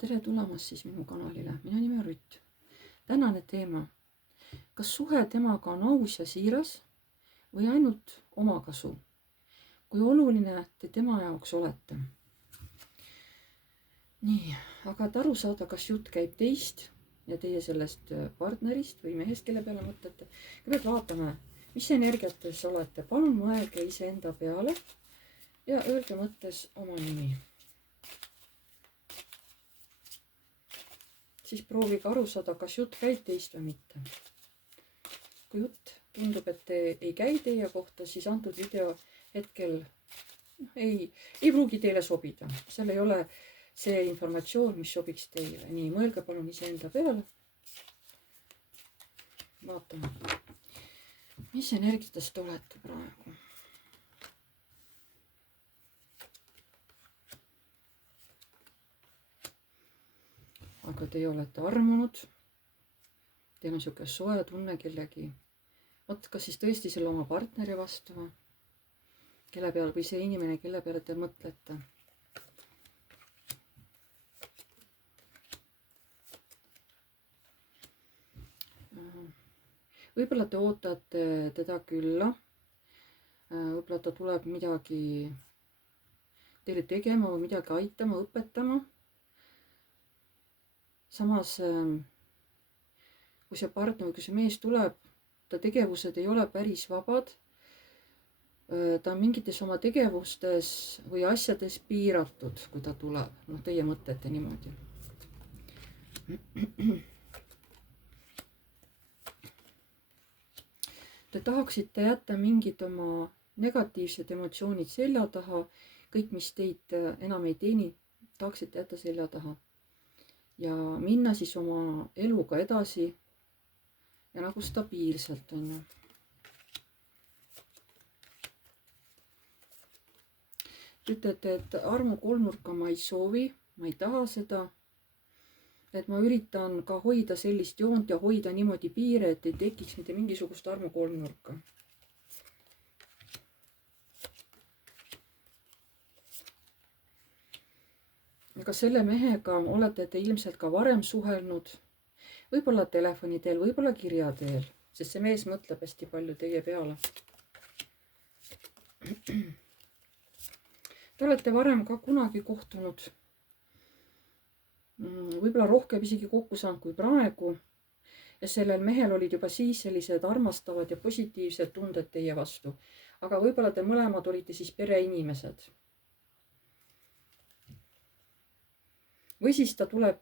tere tulemast siis minu kanalile, minu nimi on Rütt. Tänane teema, kas suhe temaga on aus ja siiras või ainult omakasu? Kui oluline te tema jaoks olete? Nii, aga et aru saada, kas jutt käib teist ja teie sellest partnerist või mehest, kelle peale mõtlete, kõigepealt vaatame, mis energiates olete. Palun mõelge iseenda peale ja öelge mõttes oma nimi. Siis proovige aru saada, kas jutt käib teist või mitte. Kui jutt tundub, et ei käi teie kohta, siis antud video hetkel ei pruugi teile sobida. Seal ei ole see informatsioon, mis sobiks teile. Nii, mõelge palun iseenda peale. Vaatame, mis energiatest olete praegu. Aga teie olete armunud. Teil on siuke soe tunne kellegi. Vot, kas siis tõesti selle oma partneri vastu või? Kelle peale või see inimene, kelle peale te mõtlete? Võib-olla te ootate teda külla. Võib-olla ta tuleb midagi teile tegema või midagi aitama, õpetama. Samas, kui see partner või kui see mees tuleb, ta tegevused ei ole päris vabad. Ta on mingites oma tegevustes või asjades piiratud, kui ta tuleb. Noh, teie mõtlete niimoodi. Te tahaksite jätta mingid oma negatiivsed emotsioonid selja taha. Kõik, mis teid enam ei teeni, tahaksite jätta selja taha. Ja minna siis oma eluga edasi ja nagu stabiilselt on. Ütlete, et armu kolmnurka ma ei soovi, ma ei taha seda. Et ma üritan ka hoida sellist joont ja hoida niimoodi piire, et ei tekiks mitte mingisugust armu kolmnurka. Aga selle mehega olete te ilmselt ka varem suhelnud, võib-olla telefoni teel, võib-olla kirja teel, sest see mees mõtleb hästi palju teie peale. Te olete varem ka kunagi kohtunud, võib-olla rohkem isegi kokku saanud kui praegu. Ja sellel mehel olid juba siis sellised armastavad ja positiivsed tunded teie vastu. Aga võib-olla te mõlemad olite siis pereinimesed. Või siis ta tuleb,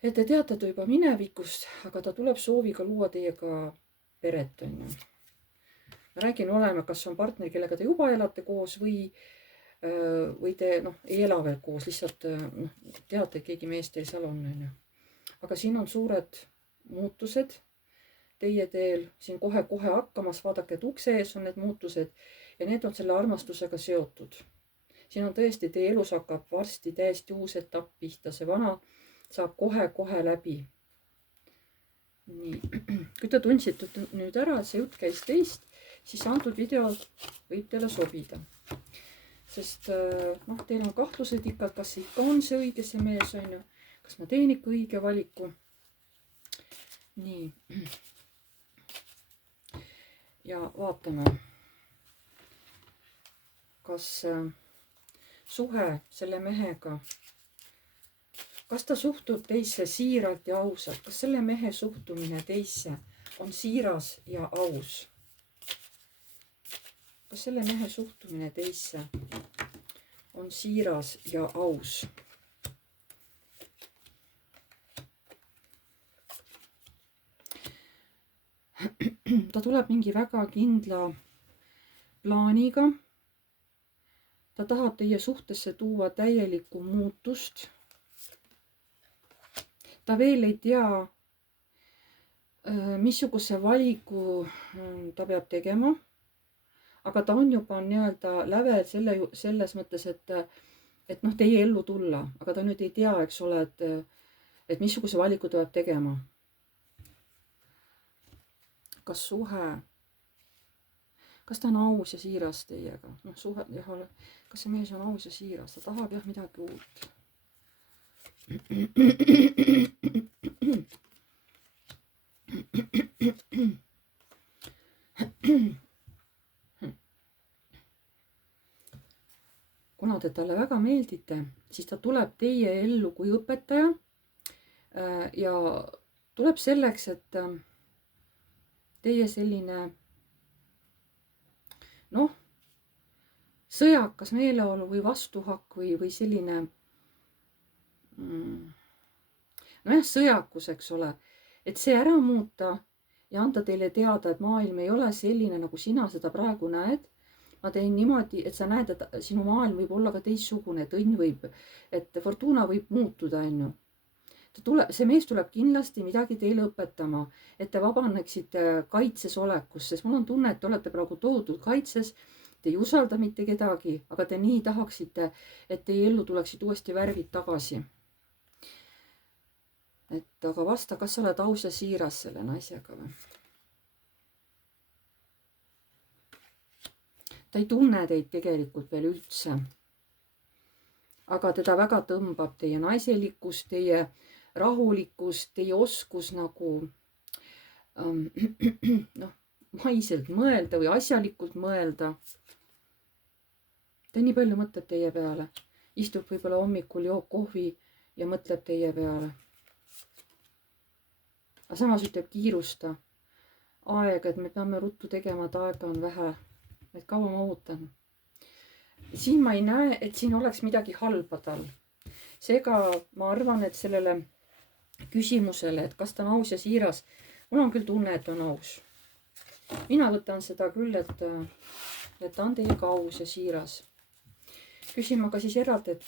et te teate ta juba minevikust, aga ta tuleb sooviga luua teiega peret. Ma räägin olema, kas on partner, kellega te juba elate koos või te ei ela veel koos, lihtsalt teate, et keegi mees teil seal on. Aga siin on suured muutused teie teel, siin kohe-kohe hakkamas, vaadake, et ukse ees on need muutused ja need on selle armastusega seotud. Siin on tõesti, teie elus hakkab varsti täiesti uus etapp pihta, see vana saab kohe-kohe läbi. Nii. Kui te tundsite nüüd ära, et see jutt käis teist, siis antud video võib teile sobida. Sest teil on kahtlused ikka, kas ikka on see õige see mees, on ju? Kas ma teen ikka õige valiku? Nii. Ja vaatame, kas suhe selle mehega, kas ta suhtub teisse siiralt ja ausalt, kas selle mehe suhtumine teisse on siiras ja aus? Kas selle mehe suhtumine teisse on siiras ja aus? Ta tuleb mingi väga kindla plaaniga. Ta tahab teie suhtesse tuua täielikku muutust. Ta veel ei tea, missuguse valiku ta peab tegema. Aga ta on juba nii-öelda lävel selles mõttes, et teie ellu tulla. Aga ta nüüd ei tea, eks ole, et missuguse valiku ta peab tegema. Kas suhe... Kas ta on aus ja siiras teiega? Kas see mees on aus ja siiras? Ta tahab jah midagi uut. kuna te talle väga meeldite, siis ta tuleb teie ellu kui õpetaja ja tuleb selleks, et teie selline noh, sõjakas meeleolu või vastuhakk või selline nojah, sõjakus, eks ole, et see ära muuta ja anda teile teada, et maailm ei ole selline, nagu sina seda praegu näed. Ma teen niimoodi, et sa näed, et sinu maailm võib olla ka teistsugune, et õnn võib, et fortuuna võib muutuda, on ju. See mees tuleb kindlasti midagi teile õpetama, et te vabaneksite kaitses olekust, sest mul on tunne, et te olete praegu tohutult kaitses, te ei usalda mitte kedagi, aga te nii tahaksite, et teie ellu tuleksid uuesti värvid tagasi. Et aga vasta, kas sa oled aus ja siiras selle naisega või? Ta ei tunne teid tegelikult veel üldse. Aga teda väga tõmbab teie naiselikkus, teie rahulikkus, teie oskus nagu maiselt mõelda või asjalikult mõelda. Ta nii palju mõtleb teie peale. Istub võib-olla hommikul, joob kohvi ja mõtleb teie peale. Aga samas ütleb kiirusta aega, et me peame ruttu tegema, et aega on vähe. Et kaua ma ootan. Siin ma ei näe, et siin oleks midagi halba tal. Seega ma arvan, et sellele küsimusele, et kas ta on aus ja siiras, mul on küll tunne, et on aus. Mina võtan seda küll, et ta on teiega aus ja siiras. Küsin ma ka siis eraldi, et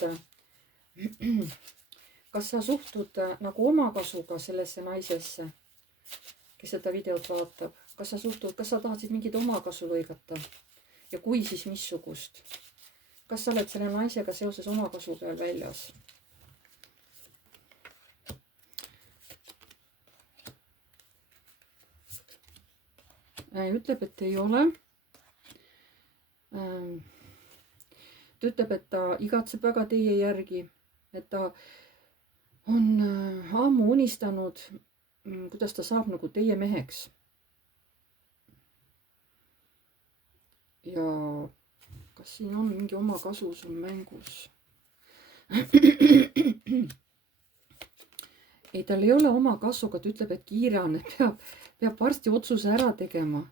kas sa suhtud nagu omakasuga sellesse naisesse, kes seda videot vaatab? Kas sa tahtsid mingit omakasu lõigata? Ja kui, siis missugust? Kas sa oled selle naisega seoses omakasu peal väljas? Ütleb, et ei ole. Ta ütleb, et ta igatseb väga teie järgi, et ta on ammu unistanud, kuidas ta saab nagu teie meheks. Ja kas siin on mingi omakasu sul mängus? Ei, tal ei ole omakasu, aga ta ütleb, et kiire on, et peab varsti otsuse ära tegema.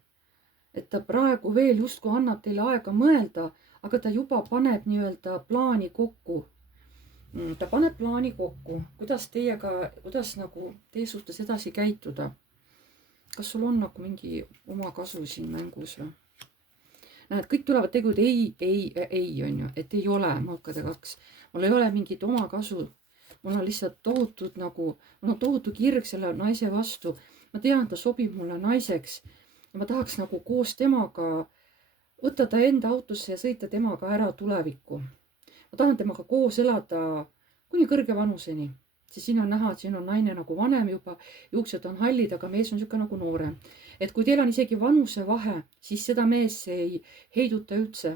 Et ta praegu veel justkui annab teile aega mõelda, aga ta juba paneb nii-öelda plaani kokku. Ta paneb plaani kokku, kuidas nagu teie suhtes edasi käituda. Kas sul on nagu mingi omakasu siin mängus või? Näed, kõik tulevad tegud ei, on ju, et ei ole maakade 2. Mul ei ole mingit omakasu. Mul on lihtsalt mul on tohutu kirg selle naise vastu. Ma tean, ta sobib mulle naiseks. Ja ma tahaks nagu koos temaga võtta ta enda autosse ja sõita temaga ära tulevikku. Ma tahan temaga koos elada kuni kõrge vanuseni. Siis siin on näha, et siin on naine nagu vanem juba, juuksed on hallid, aga mees on siuke nagu noorem. Et kui teil on isegi vanuse vahe, siis seda mees ei heiduta üldse.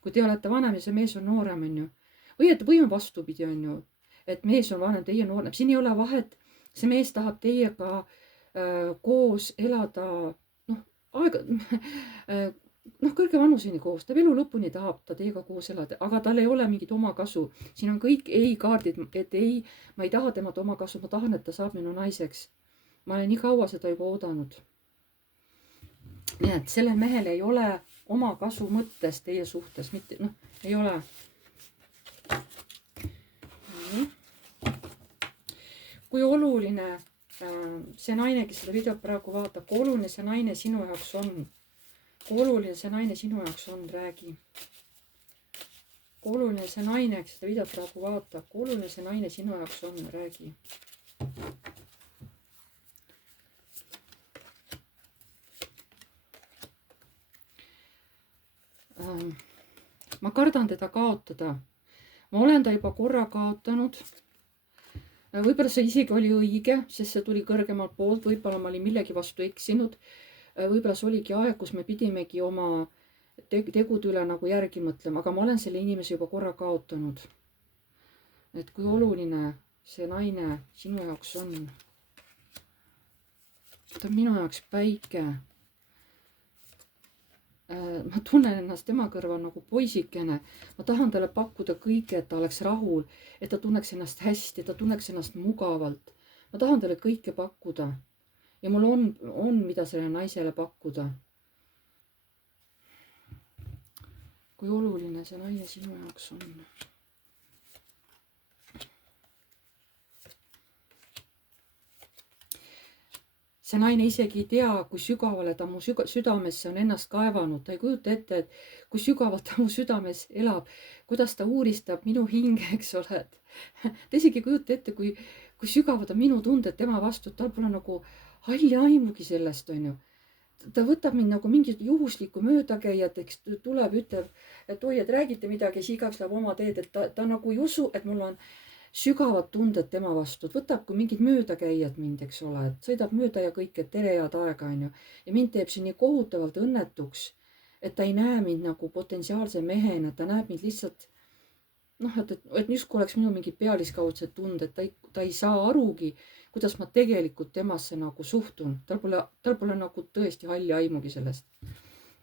Kui te olete vanem ja see mees on noorem, on ju. Või on vastupidi, on ju. Et mees on vanem, teie noorem. Siin ei ole vahet. See mees tahab teiega koos elada, kõrge vanuseni koos. Ta elu lõpuni tahab ta teiega koos elada, aga tal ei ole mingit omakasu. Siin on kõik ei-kaardid, et ei, ma ei taha temalt omakasu, ma tahan, et ta saab minu naiseks. Ma olen nii kaua seda juba oodanud. Nii et sellel mehel ei ole omakasu mõttes teie suhtes, mitte, ei ole. Kui oluline see naine, kes seda videot praegu vaatab, kui oluline see naine sinu jaoks on? Kui oluline see naine sinu jaoks on, räägi. Kui oluline see naine, kes seda videot praegu vaatab, kui oluline see naine sinu jaoks on, räägi. Ma kardan teda kaotada. Ma olen ta juba korra kaotanud. Võib-olla see isegi oli õige, sest see tuli kõrgemalt poolt. Võib-olla ma olin millegi vastu eksinud. Võib-olla see oligi aeg, kus me pidimegi oma tegude üle nagu järgi mõtlema, aga ma olen selle inimese juba korra kaotanud. Et kui oluline see naine sinu jaoks on. Ta on minu jaoks päike. Ma tunnen ennast tema kõrval nagu poisikene. Ma tahan talle pakkuda kõike, et ta oleks rahul, et ta tunneks ennast hästi, et ta tunneks ennast mugavalt. Ma tahan talle kõike pakkuda. Ja mul on mida selle naisele pakkuda. Kui oluline see naine sinu jaoks on. See naine isegi ei tea, kui sügavale ta mu südamesse on ennast kaevanud. Ta ei kujuta ette, et kui sügavalt ta mu südames elab, kuidas ta uuristab minu hinge, eks ole. Ta isegi ei kujuta ette, kui sügavad on minu tunded tema vastu. Tal pole nagu halli aimugi sellest, on ju. Ta võtab mind nagu mingit juhuslikku möödakäijat, eks tuleb, ütleb, et oi, et räägite midagi, siis igaks läheb oma teed, et ta nagu ei usu, et mul on sügavad tunded tema vastu, võtab kui mingid möödakäijad mind, eks ole, et sõidab mööda ja kõik, et tere head aega, on ju. Ja mind teeb see nii kohutavalt õnnetuks, et ta ei näe mind nagu potentsiaalse mehena, ta näeb mind lihtsalt, et justkui oleks minu mingid pealiskaudsed tunded, ta ei saa arugi, kuidas ma tegelikult temasse nagu suhtun. Tal pole nagu tõesti halli aimugi sellest.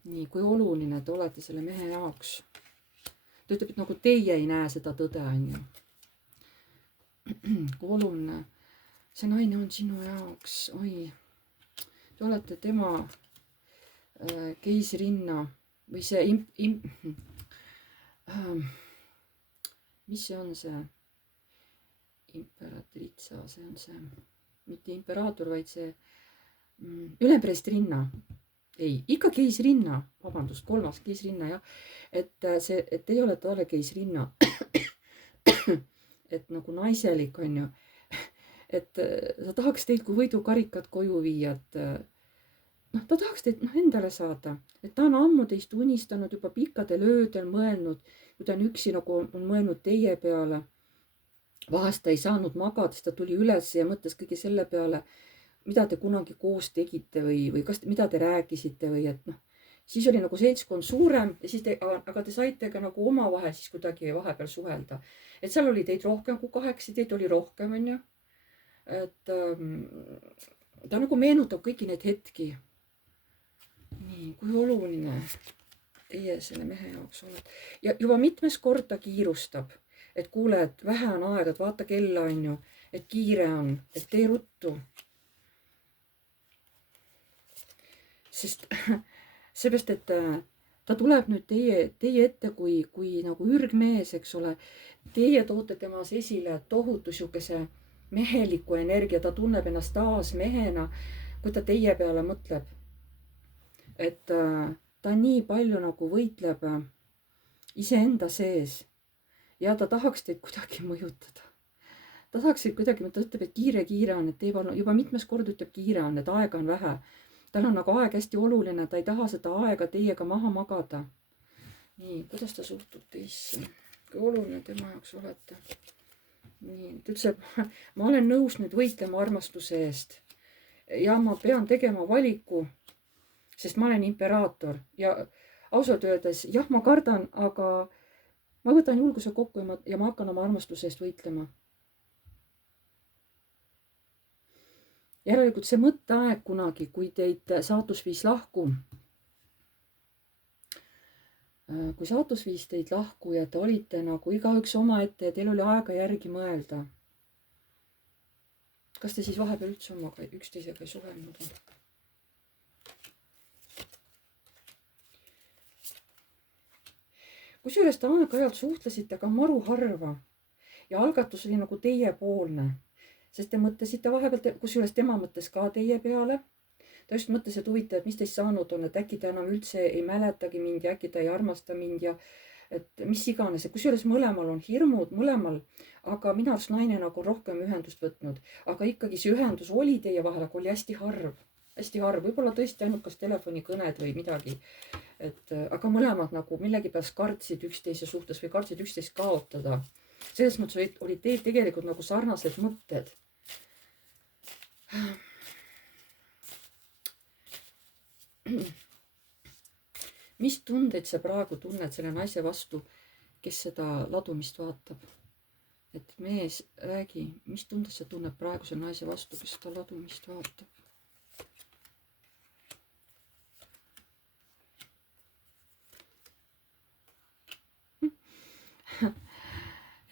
Nii, kui oluline te olete selle mehe jaoks. Ta ütleb, et nagu teie ei näe seda tõde, on ju. Kui oluline see naine on sinu jaoks, oi, te olete tema keisrinna või see mis see on see imperatritsa, see on see mitte imperaator, vaid see ülempreest rinna, ei, ikka keisrinna, vabandust, kolmas keisrinna, jah, et teie olete talle keisrinna et nagu naiselik, on ju, et ta tahaks teid kui võidukarikat koju viia, et ta tahaks teid endale saada, et ta on ammu teist unistanud, juba pikkadel öödel mõelnud, kui ta on üksi nagu on mõelnud teie peale. Vahest ta ei saanud magada, siis ta tuli üles ja mõtles kõige selle peale, mida te kunagi koos tegite või mida te rääkisite või et siis oli nagu seltskond suurem ja siis aga te saite ka nagu omavahel siis kuidagi vahepeal suhelda. Et seal oli teid rohkem kui 8, teid oli rohkem, on ju. Et ta nagu meenutab kõiki neid hetki. Nii, kui oluline teie selle mehe jaoks oled. Ja juba mitmes kord ta kiirustab, et kuule, et vähe on aega, et vaata kella, on ju, et kiire on, et tee ruttu. Sest seepärast, et ta tuleb nüüd teie ette kui nagu ürgmees, eks ole. Teie toote temas esile tohutu siukese meheliku energia, ta tunneb ennast taas mehena, kui ta teie peale mõtleb. Et ta nii palju nagu võitleb iseenda sees ja ta tahaks teid kuidagi mõjutada. Ta tahaks teid kuidagi, ta ütleb, et kiire on, et juba mitmes kord ütleb kiire on, et aega on vähe. Tal on nagu aeg hästi oluline, ta ei taha seda aega teiega maha magada. Nii, kuidas ta suhtub teisse? Kui oluline tema jaoks olete? Nii, ta ütleb, ma olen nõus nüüd võitlema armastuse eest. Ja ma pean tegema valiku, sest ma olen imperaator. Ja ausalt öeldes, jah, ma kardan, aga ma võtan julguse kokku ja ma hakkan oma armastuse eest võitlema. Järelikult see mõtteaeg kunagi, kui teid saatus viis lahku. Kui saatus viis teid lahku ja te olite nagu igaüks oma ette ja teil oli aega järgi mõelda. Kas te siis vahepeal üldse omaga üksteisega ei suhelnud? Kusjuures te aeg-ajalt suhtlesite ka maru harva ja algatus oli nagu teiepoolne. Sest te mõtlesite vahepeal, kusjuures tema mõtles ka teie peale. Ta just mõtles, et huvitav, et mis teist saanud on, et äkki ta enam üldse ei mäletagi mind ja äkki ta ei armasta mind ja et mis iganes. Kusjuures mõlemal on hirmud, mõlemal, aga minu arust naine nagu rohkem ühendust võtnud. Aga ikkagi see ühendus oli teie vahel, aga oli hästi harv. Hästi harv, võib-olla tõesti ainult kas telefonikõned või midagi. Aga mõlemad nagu millegipärast kartsid üksteise suhtes või kartsid üksteist kaotada. Selles mõttes olid teil tegelikult nagu sarnased mõtted. Mis tundeid sa praegu tunned selle naise vastu, kes seda ladumist vaatab? et mees, räägi, mis tundes sa tunned praeguse naise vastu, kes seda ladumist vaatab?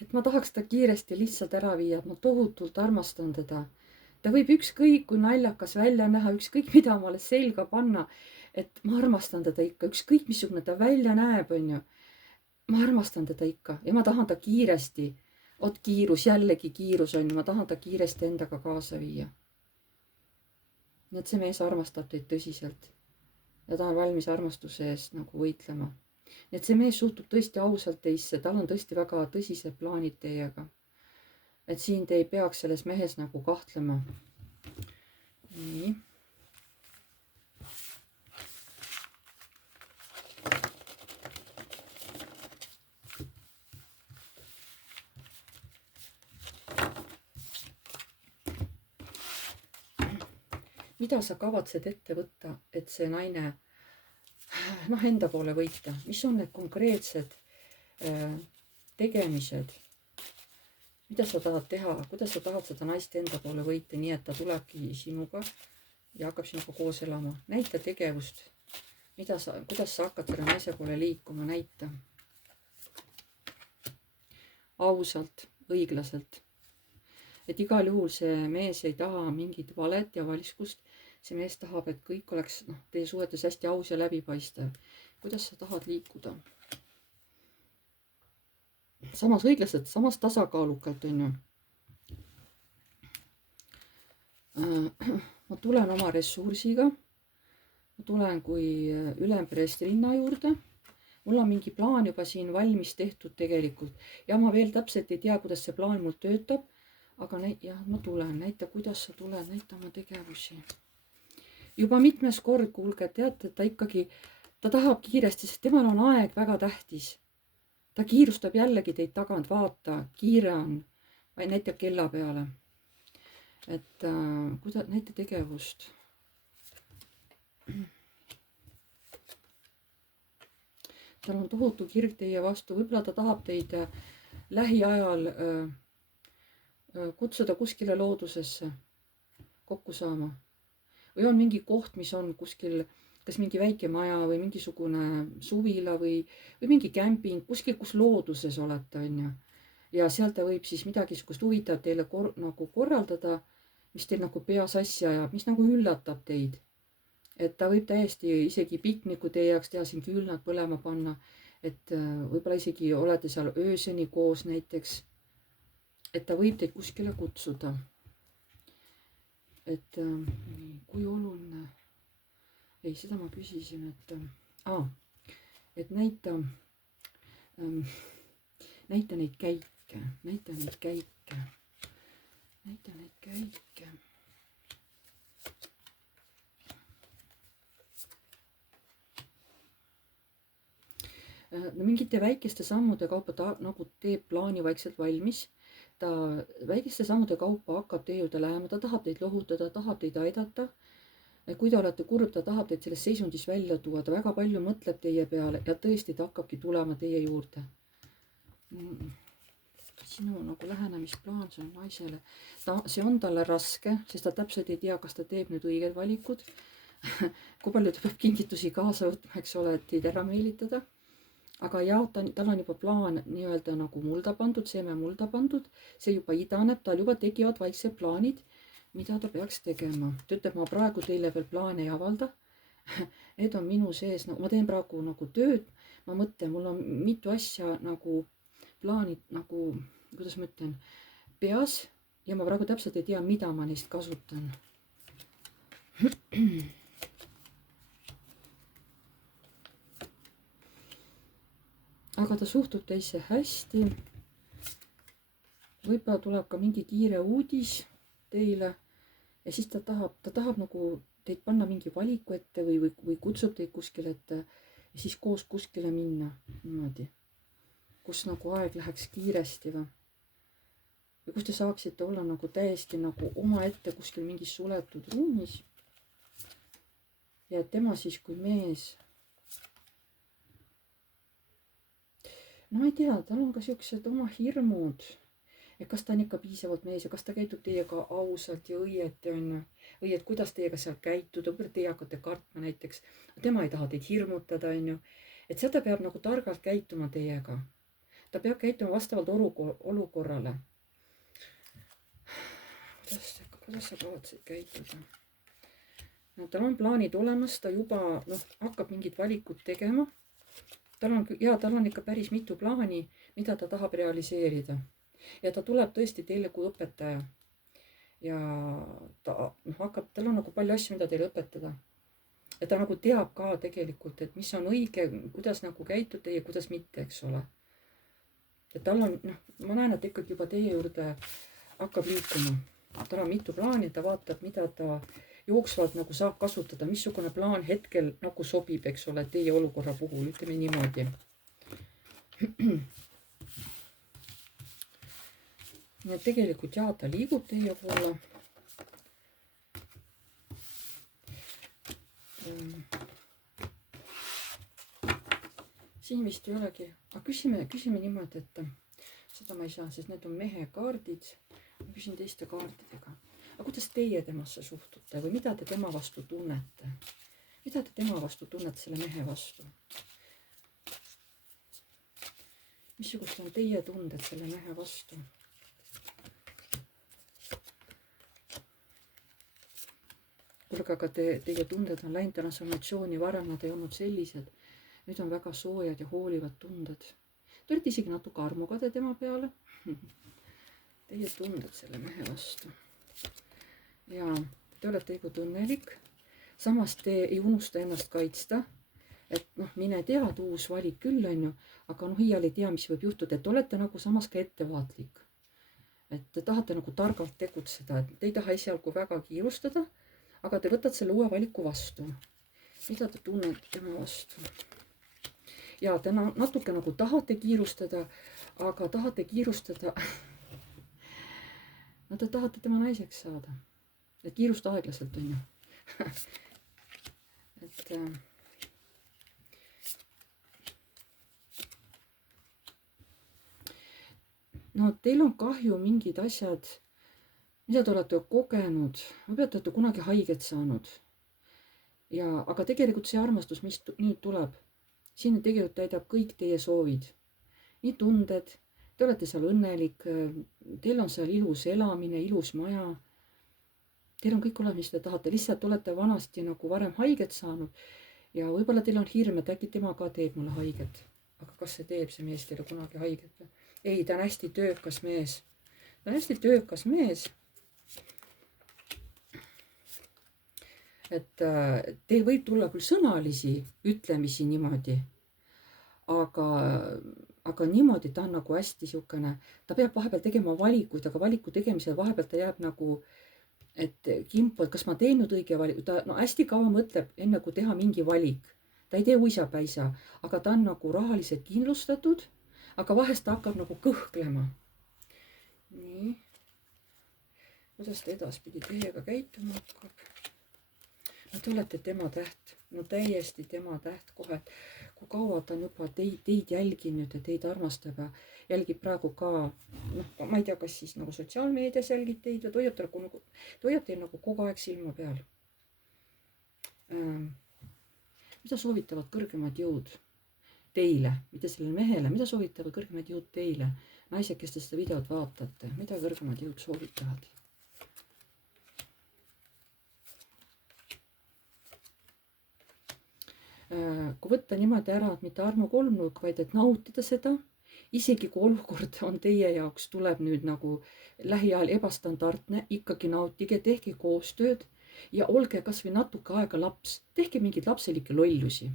et ma tahaks ta kiiresti lihtsalt ära viia, et ma tohutult armastan teda. ta võib ükskõik kui naljakas välja näha, ükskõik mida omale selga panna, et ma armastan teda ikka, ükskõik missugune ta välja näeb, onju. ma armastan teda ikka ja ma tahan ta kiiresti. Ot kiirus, jällegi kiirus on ju, ma tahan ta kiiresti endaga kaasa viia. nii et see mees armastab teid tõsiselt ja ta on valmis armastuse eest nagu võitlema. nii et see mees suhtub tõesti ausalt teisse, tal on tõesti väga tõsised plaanid teiega. et siin te ei peaks selles mehes nagu kahtlema. nii. mida sa kavatsed ette võtta, et see naine enda poole võita, mis on need konkreetsed tegemised, mida sa tahad teha, kuidas sa tahad seda naist enda poole võita, nii et ta tulebki sinuga ja hakkab sinuga koos elama. näita tegevust, kuidas sa hakkad selle naise poole liikuma, näita ausalt, õiglaselt. et igal juhul see mees ei taha mingit valet ja valiskust. see mees tahab, et kõik oleks teie suhetes hästi aus ja läbipaistev. kuidas sa tahad liikuda? samas õiglaselt, samas tasakaalukalt, on ju. ma tulen oma ressursiga. ma tulen kui ülemperest linna juurde. mul on mingi plaan juba siin valmis tehtud tegelikult. ja ma veel täpselt ei tea, kuidas see plaan mul töötab. aga jah, ma tulen, näita, kuidas sa tuled, näita oma tegevusi. juba mitmes kord, kuulge, teate, ta tahab kiiresti, sest temal on aeg väga tähtis. ta kiirustab jällegi teid tagant, vaata, kiire on, vaid näitab kella peale. et näita tegevust. tal on tohutu kirg teie vastu, võib-olla ta tahab teid lähiajal kutsuda kuskile loodusesse kokku saama. või on mingi koht, mis on kuskil, kas mingi väike maja või mingisugune suvila või mingi kämping, kuskil, kus looduses olete, on ju. ja seal ta võib siis midagi sugust huvitavat teile nagu korraldada, mis teil nagu peas asja ajab, mis nagu üllatab teid. et ta võib täiesti isegi pikniku teie jaoks teha, siin küünlad põlema panna, et võib-olla isegi olete seal ööseni koos näiteks. et ta võib teid kuskile kutsuda. et kui oluline, ei, seda ma küsisin, et näita neid käike, näita neid käike. no mingite väikeste sammude kaupa ta nagu teeb plaani vaikselt valmis. ta väikeste sammude kaupa hakkab teie juurde lähema, ta tahab teid lohutada, tahab teid aidata. kui te olete kurb, ta tahab teid sellest seisundist välja tuua, ta väga palju mõtleb teie peale ja tõesti ta hakkabki tulema teie juurde. sinu nagu lähenemisplaan see on naisele, see on talle raske, sest ta täpselt ei tea, kas ta teeb nüüd õiged valikud kui palju ta peab kingitusi kaasa võtma, eks ole, et teid ära meelitada. aga jah, tal on juba plaan nii-öelda nagu mulda pandud, seeme mulda pandud, see juba idaneb, tal juba tekivad vaiksed plaanid, mida ta peaks tegema. ta ütleb, ma praegu teile veel plaane ei avalda. Need on minu sees, no ma teen praegu nagu tööd, ma mõtlen, mul on mitu asja nagu plaanid nagu, kuidas ma ütlen, peas ja ma praegu täpselt ei tea, mida ma neist kasutan. aga ta suhtub teisse hästi. võib-olla tuleb ka mingi kiire uudis teile ja siis ta tahab nagu teid panna mingi valiku ette või kutsub teid kuskile ette ja siis koos kuskile minna niimoodi, kus nagu aeg läheks kiiresti või kus te saaksite olla nagu täiesti nagu omaette kuskil mingis suletud ruumis. ja tema siis kui mees, no ma ei tea, tal on ka siuksed oma hirmud, et kas ta on ikka piisavalt mees ja kas ta käitub teiega ausalt ja õieti, on ju. või et kuidas teiega seal käituda, võib-olla teie hakkate kartma näiteks. tema ei taha teid hirmutada, on ju. et seda peab nagu targalt käituma teiega. ta peab käituma vastavalt olukorrale. kuidas sa kavatsid käituda? No, tal on plaanid olemas, ta juba hakkab mingid valikud tegema. tal on ikka päris mitu plaani, mida ta tahab realiseerida. Ja ta tuleb tõesti teile kui õpetaja. Ja tal on nagu palju asju, mida teile õpetada. Ja ta nagu teab ka tegelikult, et mis on õige, kuidas nagu käituda ja kuidas mitte, eks ole. Et tal on, ma näen, et ikkagi juba teie juurde hakkab liikuma. Tal on mitu plaani, ta vaatab, mida ta jooksvalt nagu saab kasutada, missugune plaan hetkel nagu sobib, eks ole, teie olukorra puhul, ütleme niimoodi. Nii et tegelikult ta liigub teie poole. Siin vist ei olegi, aga küsime niimoodi, et seda ma ei saa, sest need on mehe kaardid. Ma küsin teiste kaardidega. Aga kuidas teie temasse suhtute või mida te tema vastu tunnete? Mida te tema vastu tunnete, selle mehe vastu? Missugust on teie tunded selle mehe vastu? Kuulge, aga teie tunded on läinud transformatsiooni, varem nad ei olnud sellised. Nüüd on väga soojad ja hoolivad tunded. Te olete isegi natuke armukade tema peale. Teie tunded selle mehe vastu. Ja te olete õnnelik. Samas te ei unusta ennast kaitsta. Et mine tead, uus valik küll on ju, aga iial ei tea, mis võib juhtuda. Et olete nagu samas ka ettevaatlik. Et te tahate nagu targalt tegutseda. Et te ei taha esialgu väga kiirustada, aga te võtate selle uue valiku vastu. Mida te tunnete tema vastu? Ja te natuke nagu tahate kiirustada, aga tahate kiirustada. Te tahate tema naiseks saada. Et kiirust aeglaselt on ju. Et teil on kahju mingid asjad, mida te olete kogenud. Võib-olla te olete kunagi haiget saanud. Aga tegelikult see armastus, mis nüüd tuleb, siin tegelikult täidab kõik teie soovid. Nii tunded, te olete seal õnnelik, teil on seal ilus elamine, ilus maja. Teil on kõik olemas, mis te tahate, lihtsalt olete vanasti nagu varem haiget saanud. Ja võib-olla teil on hirm, et äkki tema ka teeb mulle haiget. Aga kas see teeb see mees teile kunagi haiget? Ei, ta on hästi töökas mees. Ta on hästi töökas mees. Et teil võib tulla küll sõnalisi ütlemisi niimoodi, aga niimoodi ta on nagu hästi siukene, ta peab vahepeal tegema valikuid, aga valiku tegemisel vahepeal ta jääb nagu, et kimpu, et kas ma teen nüüd õige valik, ta hästi kaua mõtleb enne kui teha mingi valik. Ta ei tee uisapäisa, aga ta on nagu rahaliselt kindlustatud, aga vahest ta hakkab nagu kõhklema. Nii. Kuidas ta edaspidi teiega käituma hakkab? Te olete tema täht, täiesti tema täht kohe, kui kaua ta on juba teid jälginud ja teid armastab ja jälgib praegu ka, ma ei tea, kas siis nagu sotsiaalmeedias jälgib teid või hoiab teil nagu kogu aeg silma peal. Mida soovitavad kõrgemad jõud teile, mitte sellele mehele, mida soovitavad kõrgemad jõud teile, naised, kes te seda videot vaatate, mida kõrgemad jõud soovitavad? Kui võtta niimoodi ära, et mitte armu kolmnurk, vaid et nautida seda, isegi kui olukord on teie jaoks, tuleb nüüd nagu lähiajal ebastandardne, ikkagi nautige, tehke koostööd ja olge kas või natuke aega laps, tehke mingeid lapselikke lollusi.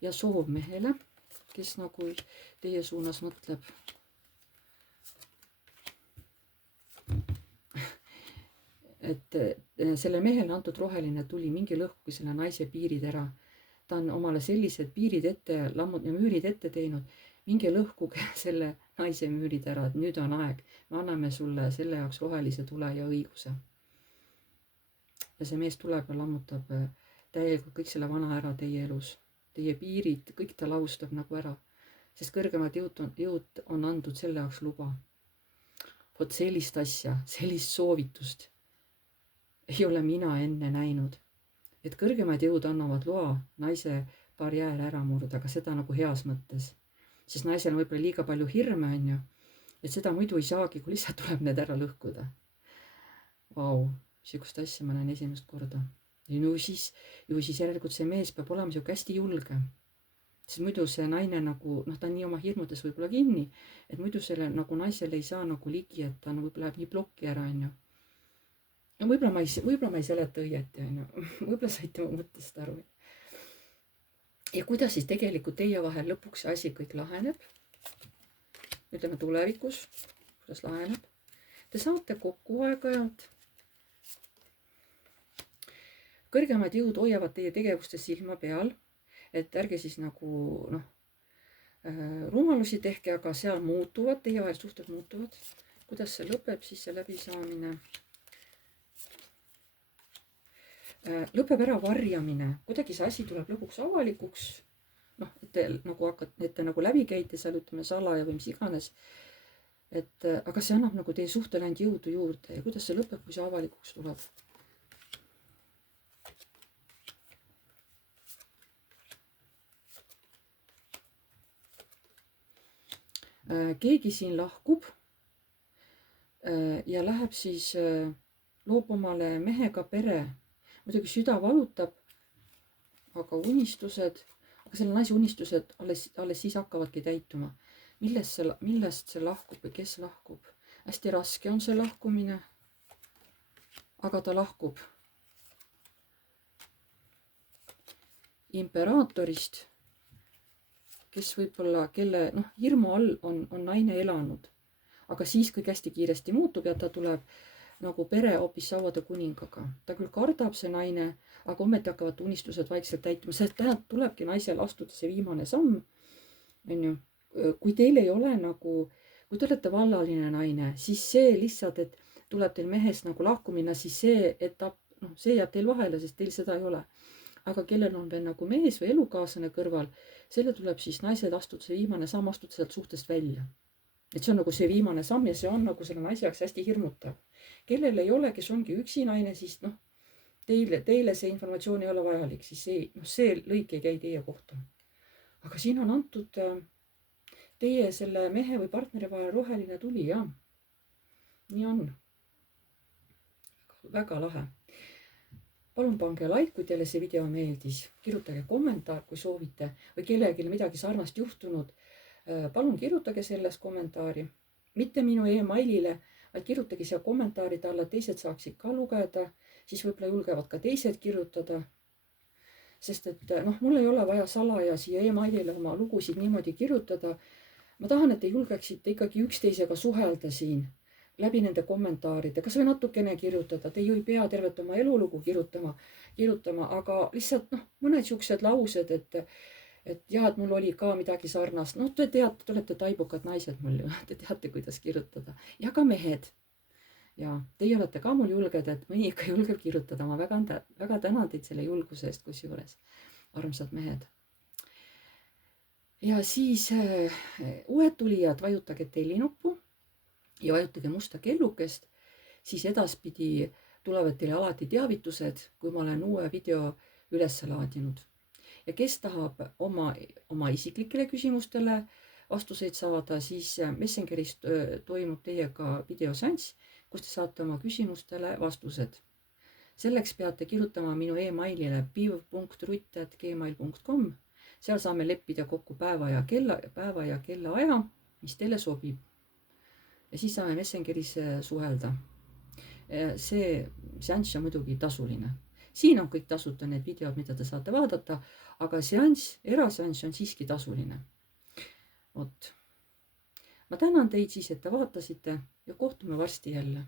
Ja soov mehele, kes nagu teie suunas mõtleb. Et selle mehele antud roheline tuli, mingi lõhkugi selle naise piirid ära. Ta on omale sellised piirid ette, lammud ja müürid ette teinud. Minge lõhkuge selle naise müürid ära, et nüüd on aeg. Me anname sulle selle jaoks rohelise tule ja õiguse. Ja see mees tuleb ja lammutab täielikult kõik selle vana ära teie elus. Teie piirid, kõik ta laustab nagu ära. Sest kõrgemad jõud on andnud selle jaoks luba. Vot sellist asja, sellist soovitust ei ole mina enne näinud, et kõrgemad jõud annavad loa naise barjääre ära murda, aga seda nagu heas mõttes. Sest naisel on võib-olla liiga palju hirme, on ju, et seda muidu ei saagi, kui lihtsalt tuleb need ära lõhkuda. Vau, sihukest asja ma näen esimest korda. Ja ju siis järelikult see mees peab olema sihuke hästi julge. Sest muidu see naine nagu, noh, ta on nii oma hirmudes võib-olla kinni, et muidu selle nagu naisele ei saa nagu ligi, et ta nagu läheb nii plokki ära, on ju. Ja võib-olla ma ei seleta õieti, on ju. Võib-olla saite mu mõttest aru. Ja kuidas siis tegelikult teie vahel lõpuks see asi kõik laheneb? Ütleme tulevikus, kuidas laheneb? Te saate kokku aeg-ajalt. Kõrgemad jõud hoiavad teie tegevustes silma peal, et ärge siis nagu rumalusi tehke, aga seal muutuvad, teie vahel suhted muutuvad. Kuidas see lõpeb siis see läbisaamine? Lõpeb ära varjamine, kuidagi see asi tuleb lõpuks avalikuks, noh, et te nagu läbi käite seal, ütleme salaja või mis iganes, et aga see annab nagu teie suhtele ainult jõudu juurde ja kuidas see lõpeb, kui see avalikuks tuleb? Keegi siin lahkub ja läheb siis, loob omale mehega pere. Muidugi süda valutab, aga selle naise unistused alles siis hakkavadki täituma. Millest see lahkub või kes lahkub? Hästi raske on see lahkumine, aga ta lahkub imperaatorist, kes võib-olla, kelle hirmu all on naine elanud, aga siis kõik hästi kiiresti muutub ja ta tuleb nagu pere hoopis sauade kuningaga. Ta küll kardab see naine, aga ometi hakkavad unistused vaikselt täituma. See tähendab, tulebki naisel astuda see viimane samm. On ju, kui teil ei ole nagu, kui te olete vallaline naine, siis see lihtsalt, et tuleb teil mehest nagu lahkumine, siis see etapp, see jääb teil vahele, sest teil seda ei ole. Aga kellel on veel nagu mees või elukaaslane kõrval, selle tuleb siis naised astuda see viimane samm, astuda sealt suhtest välja. Et see on nagu see viimane samm ja see on nagu selle naise jaoks hästi hirmutav. Kellel ei ole, kes ongi üksi naine, siis teile see informatsioon ei ole vajalik, siis see lõik ei käi teie kohta. Aga siin on antud teie selle mehe või partneri vahel roheline tuli, jah. Nii on. Väga lahe. Palun pange like, kui teile see video meeldis. Kirjutage kommentaar, kui soovite või kellelgi midagi sarnast juhtunud. Palun kirjutage selles kommentaari. Mitte minu e-mailile, vaid kirjutage siia kommentaaride alla, teised saaksid ka lugeda, siis võib-olla julgevad ka teised kirjutada. Sest et mul ei ole vaja salaja siia e-mailile oma lugusid niimoodi kirjutada. Ma tahan, et te julgeksite ikkagi üksteisega suhelda siin läbi nende kommentaaride, kas või natukene kirjutada. Te ju ei pea tervet oma elulugu kirjutama, aga lihtsalt mõned siuksed laused, et jah, et mul oli ka midagi sarnast. Te teate, te olete taibukad naised mul ju, te teate, kuidas kirjutada. Ja ka mehed. Ja teie olete ka mul julged, et mõni ikka julgeb kirjutada. Ma väga tänan teid selle julguse eest, kusjuures. Armsad mehed. Ja siis uued tulijad, vajutage tellinuppu ja vajutage musta kellukest, siis edaspidi tulevad teile alati teavitused, kui ma olen uue video üles laadinud. Ja kes tahab oma isiklikele küsimustele vastuseid saada, siis Messengeris toimub teiega videoseanss, kus te saate oma küsimustele vastused. Selleks peate kirjutama minu e-mailile piv.rutt@gmail.com. Seal saame leppida kokku päeva ja kellaaja, mis teile sobib. Ja siis saame Messengeris suhelda. See seanss on muidugi tasuline. Siin on kõik tasuta need videod, mida te saate vaadata, aga eraseanss on siiski tasuline. Vot. Ma tänan teid siis, et te vaatasite ja kohtume varsti jälle.